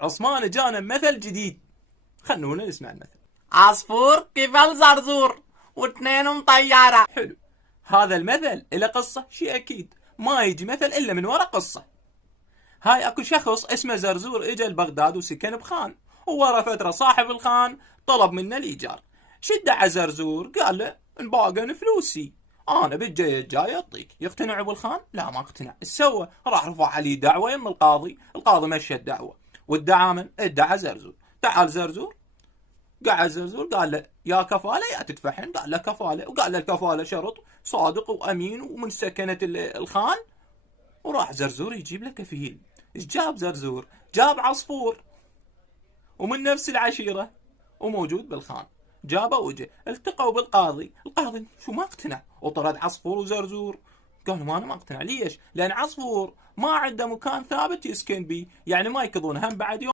عثمان جانا مثل جديد، خلونا نسمع المثل. عصفور كفل زرزور واثنينهم طيارة. حلو، هذا المثل إله قصة؟ شيء أكيد، ما يجي مثل إلا من وراء قصة. هاي أكو شخص اسمه زرزور إجا لبغداد وسكن بخان، وورا فترة صاحب الخان طلب منه الإيجار. شدع زرزور قال له انباقن فلوسي، أنا بالجاي الجاي أعطيك. يقتنع أبو الخان؟ لا ما اقتنع. إيش سوى؟ راح رفع عليه دعوة يم القاضي مشى الدعوة، وادعى من؟ ادعى زرزور. تعال زرزور، قعد زرزور قال له يا كفالة يا تدفحن. قال له كفالة، وقال له الكفالة شرط صادق وأمين ومن سكنة الخان. وراح زرزور يجيب له كفيل. ايش جاب زرزور؟ جاب عصفور ومن نفس العشيرة وموجود بالخان. جابه وجه التقوا بالقاضي. القاضي شو ما اقتنع وطرد عصفور وزرزور. قالوا ما انا ما اقتنع. ليش؟ لان عصفور ما عنده مكان ثابت يسكن بيه، يعني ما يكضون هم بعد يوم